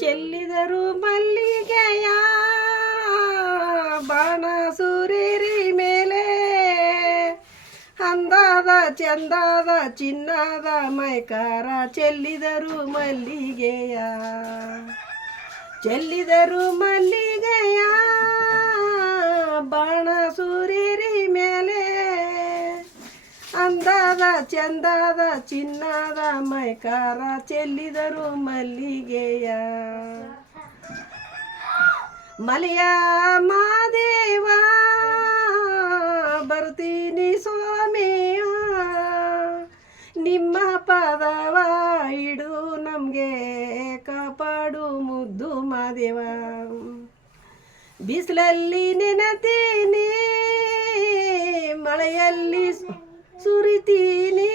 ಚೆಲ್ಲಿದರು ಮಲ್ಲಿಗೆಯ ಬಾಣ ಸೂರ್ಯರಿ ಮೇಲೆ ಅಂದಾದ ಚಂದಾದ ಚಿನ್ನದ ಮೈಕಾರ ಚೆಲ್ಲಿದರು ಮಲ್ಲಿಗೆಯ ಚೆಲ್ಲಿದರು ಮಲ್ಲಿಗೆಯ ಬಾಣ ಸೂರ್ಯರಿ ಮೇಲೆ ಅಂದಾದ ಚಂದಾದ ಚಿನ್ನದ ಮೈಕಾರ ಚೆಲ್ಲಿದರು ಮಲ್ಲಿಗೆಯ ಮಲೆಯ ಮಾದೇವ ಬರ್ತೀನಿ ಸ್ವಾಮಿಯ ನಿಮ್ಮ ಪದವ ಇಡು ನಮಗೆ ಕಾಪಾಡು ಮುದ್ದು ಮಾದೇವ ಬಿಸಿಲಲ್ಲಿ ನೆನತೀನಿ ಮಳೆಯಲ್ಲಿ ಸುರಿತೀನಿ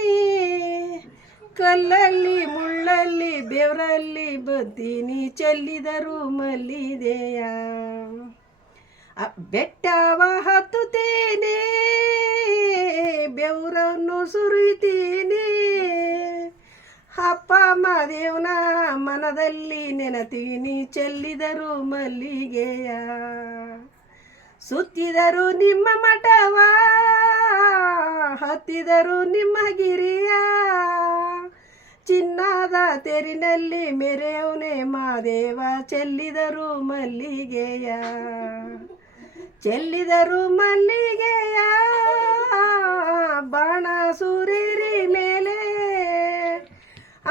ಕಲ್ಲಲ್ಲಿ ಮುಳ್ಳಲ್ಲಿ ಬೆವರಲ್ಲಿ ಬತ್ತೀನಿ ಚೆಲ್ಲಿದರು ಮಲ್ಲಿದೆಯ ಬೆಟ್ಟವ ಹತ್ತುತ್ತೇನೆ ಬೆವರನ್ನು ಸುರಿತೀನಿ ಅಪ್ಪ ಮಾದೇವನ ಮನದಲ್ಲಿ ನೆನತೀನಿ ಚೆಲ್ಲಿದರು ಮಲ್ಲಿಗೆಯ ಸುತ್ತಿದರು ನಿಮ್ಮ ಮಠವ ಹತ್ತಿದರು ನಿಮ್ಮ ಗಿರಿಯ ಚಿನ್ನದ ತೆರಿನಲ್ಲಿ ಮೆರೆಯವನೇ ಮಾದೇವ ಚೆಲ್ಲಿದರು ಮಲ್ಲಿಗೆಯ ಚೆಲ್ಲಿದರು ಮಲ್ಲಿಗೆಯ ಬಾಣ ಸೂರ್ಯರಿ ಮೇಲೆ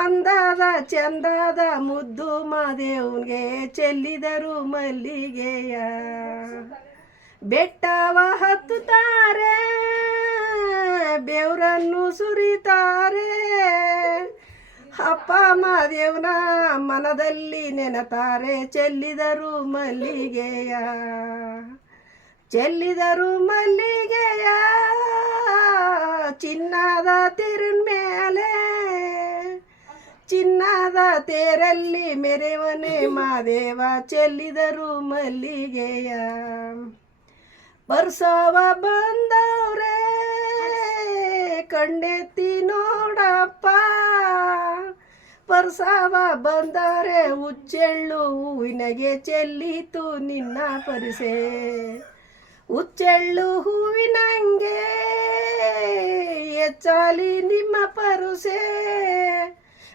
ಅಂದಾದ ಚಂದಾದ ಮುದ್ದು ಮಾದೇವನಿಗೆ ಚೆಲ್ಲಿದರು ಮಲ್ಲಿಗೆಯ ಬೆಟ್ಟವ ಹತ್ತುತ್ತಾರೆ ಬೆವರನ್ನು ಸುರಿತಾರೆ ಅಪ್ಪ ಮಾದೇವನ ಮನದಲ್ಲಿ ನೆನತಾರೆ ಚೆಲ್ಲಿದರು ಮಲ್ಲಿಗೆಯ ಚೆಲ್ಲಿದರು ಮಲ್ಲಿಗೆಯ ಚಿನ್ನದ ತೇರಿನ ಮೇಲೆ ಚಿನ್ನದ ತೇರಲ್ಲಿ ಮೆರೆವನೇ ಮಾದೇವ ಚೆಲ್ಲಿದರು ಮಲ್ಲಿಗೆಯ ಬರ್ಸವ ಬಂದವ್ರೆ ಕಣ್ಣೆತ್ತಿ ನೋಡಪ್ಪ ಪರ್ಸವ ಬಂದರೆ ಹುಚ್ಚೆಳ್ಳು ಹೂವಿನಗೆ ಚೆಲ್ಲಿತು ನಿನ್ನ ಪರಿಸೆ ಹುಚ್ಚೆಳ್ಳು ಹೂವಿನಂಗೆ ಹೆಚ್ಚಾಲಿ ನಿಮ್ಮ ಪರುಸೆ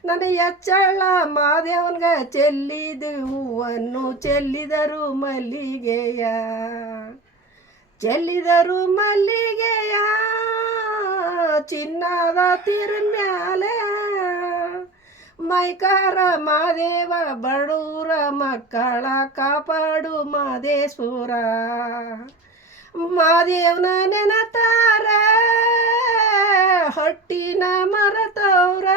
ನನ್ನ ಎಚ್ಚಳ ಮಾದೇವನ್ಗ ಚೆಲ್ಲಿದು ಹೂವನ್ನು ಚೆಲ್ಲಿದರು ಮಲ್ಲಿಗೆಯ ಚೆಲ್ಲಿದರು ಮಲ್ಲಿಗೆಯ ಚಿನ್ನದ ತಿರುನ್ ಮ್ಯಾಲೆ ಮೈಕಾರ ಮಾದೇವ ಬಡೂರ ಮಕ್ಕಳ ಕಾಪಾಡು ಮಾದೇಶ್ವರ ಮಾದೇವನ ನೆನತಾರ ಹಟ್ಟಿನ ಮರತವ್ರ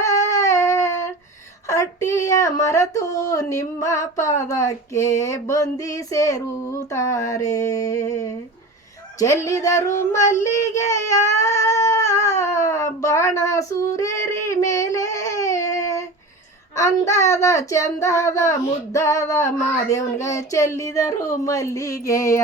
ಹಟ್ಟಿಯ ಮರೆತು ನಿಮ್ಮ ಪಾದಕ್ಕೆ ಬಂದಿ ಸೇರುತ್ತಾರೆ ಚೆಲ್ಲಿದರು ಮಲ್ಲಿಗೆಯ ಬಾಣ ಸೂರ್ಯರಿ ಮೇಲೆ ಅಂದಾದ ಚಂದಾದ ಮುದ್ದಾದ ಮಾದೇವನ್ಗೆ ಚೆಲ್ಲಿದರು ಮಲ್ಲಿಗೆಯ